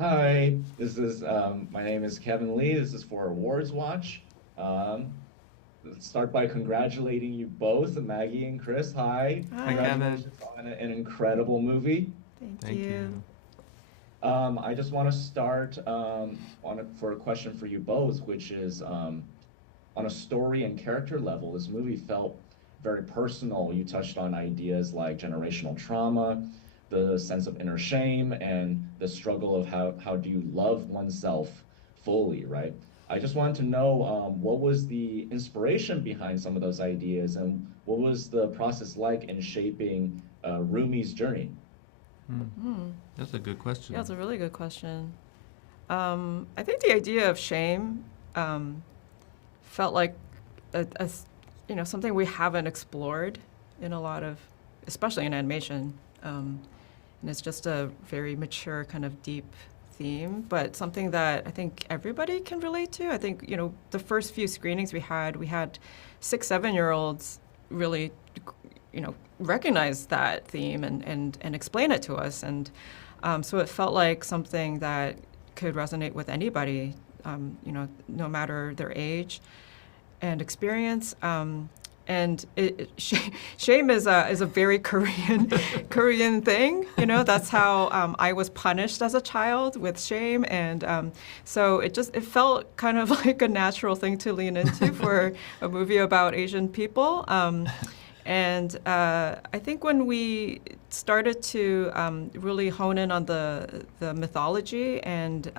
Hi, this is my name is Kevin Lee. This is for Awards Watch. Um, let's start by congratulating you both, Maggie and Chris. Hi, Hi, Hi. Kevin. congratulations on an incredible movie. Thank Thank you. you. I just want to start for a question for you both, which is on a story and character level, this movie felt very personal. You touched on ideas like generational trauma, the sense of inner shame, and the struggle of how do you love oneself fully, right? I just wanted to know what was the inspiration behind some of those ideas, and what was the process like in shaping Rumi's journey? Hmm. Hmm. That's a good question. Yeah, it's a really good question. I think the idea of shame um, felt like something we haven't explored in a lot of, especially in animation. And it's just a very mature, kind of deep theme, but something that I think everybody can relate to. I think, the first few screenings we had 6, 7-year-olds really, recognize that theme and explain it to us. And so it felt like something that could resonate with anybody, no matter their age and experience. Shame is a very Korean Korean thing. That's how I was punished as a child with shame, and so it felt kind of like a natural thing to lean into for a movie about Asian people. I think when we started to really hone in on the mythology and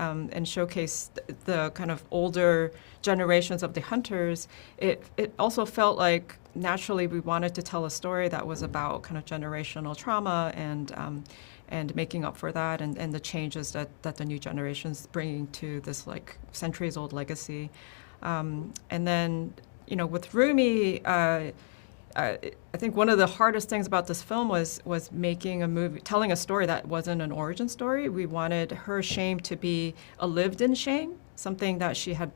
showcase the kind of older generations of the hunters, it also felt like naturally we wanted to tell a story that was about kind of generational trauma and making up for that and the changes that the new generation's bringing to this like centuries old legacy. And then, with Rumi, I think one of the hardest things about this film was making a movie, telling a story that wasn't an origin story. We wanted her shame to be a lived-in shame, something that she had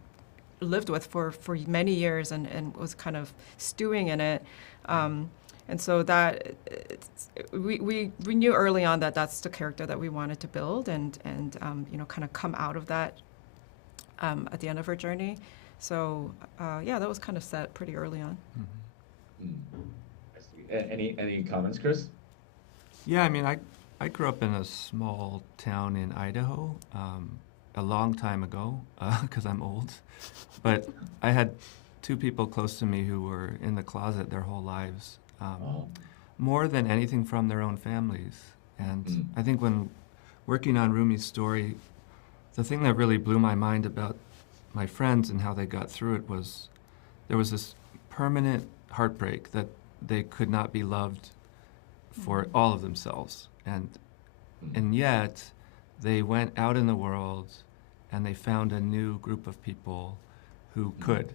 lived with for many years and was kind of stewing in it. And so that we knew early on that that's the character that we wanted to build and kind of come out of that at the end of her journey. So yeah, that was kind of set pretty early on. Mhm. Mm. I see. Any comments, Chris? Yeah, I mean, I grew up in a small town in Idaho a long time ago because I'm old. But I had two people close to me who were in the closet their whole lives, Oh. more than anything from their own families. And Mm. I think when working on Rumi's story, the thing that really blew my mind about my friends and how they got through it was there was this permanent heartbreak that they could not be loved for all of themselves. Mm. And yet, they went out in the world and they found a new group of people who could,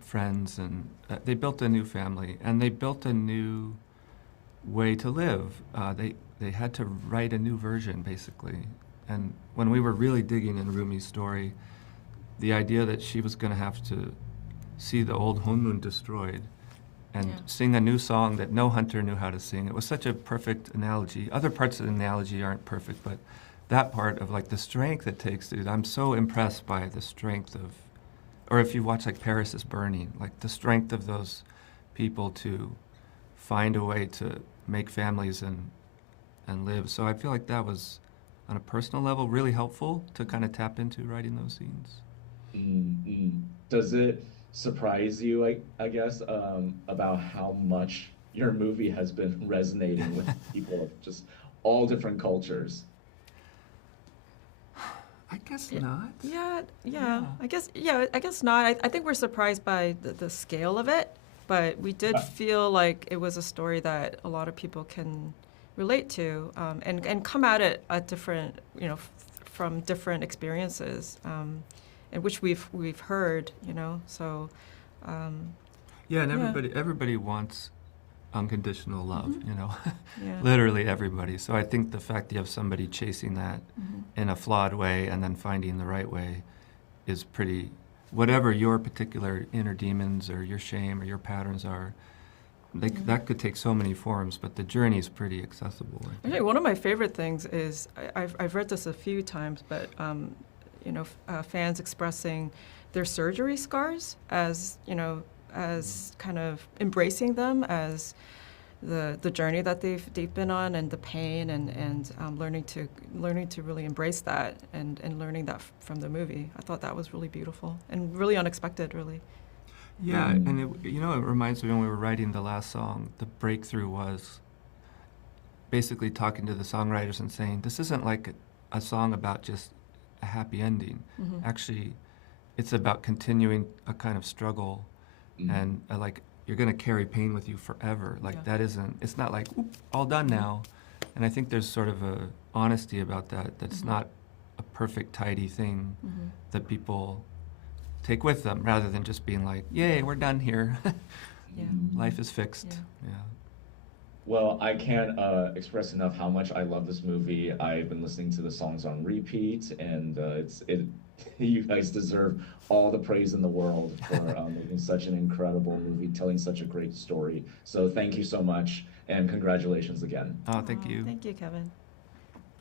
friends, and they built a new family and they built a new way to live. They had to write a new version, basically. And when we were really digging in Rumi's story, the idea that she was going to have to see the old Hunmun destroyed and Yeah. sing a new song that no hunter knew how to sing. It was such a perfect analogy. Other parts of the analogy aren't perfect, but that part of like the strength it takes to, I'm so impressed by the strength of, or if you watch like Paris is Burning, like the strength of those people to find a way to make families and live. So I feel like that was, on a personal level, really helpful to kind of tap into writing those scenes. Mm. Does it surprise you, I guess, about how much your movie has been resonating with people of just all different cultures? I guess Yeah. not. Yeah, Yeah. I guess not. I think we're surprised by the scale of it, but we did Uh, feel like it was a story that a lot of people can relate to, and come at it at different, from different experiences, and which we've heard, So, um, Yeah, and yeah, everybody wants unconditional love, Mhm. you know, yeah, literally everybody. So I think the fact that you have somebody chasing that hmm in a flawed way and then finding the right way is pretty, whatever your particular inner demons or your shame or your patterns are, That could take so many forms, but the journey is pretty accessible. I think. Actually, one of my favorite things is I've read this a few times, but fans expressing their surgery scars as as kind of embracing them as the journey that they've been on and the pain and learning to really embrace that and learning that from the movie. I thought that was really beautiful and really unexpected, really. Yeah, and it reminds me when we were writing the last song, the breakthrough was basically talking to the songwriters and saying, this isn't like a song about just a happy ending. Mm-hmm. Actually, it's about continuing a kind of struggle and like you're going to carry pain with you forever. Like it's not like, oop, all done now. And I think there's sort of a honesty about that, that's not a perfect, tidy thing that people take with them, rather than just being like, yay, we're done here. Life is fixed. Yeah. Well, I can't express enough how much I love this movie. I've been listening to the songs on repeat, and you guys deserve all the praise in the world for making such an incredible movie, telling such a great story. So thank you so much, and congratulations again. Oh, thank you. Thank you, Kevin.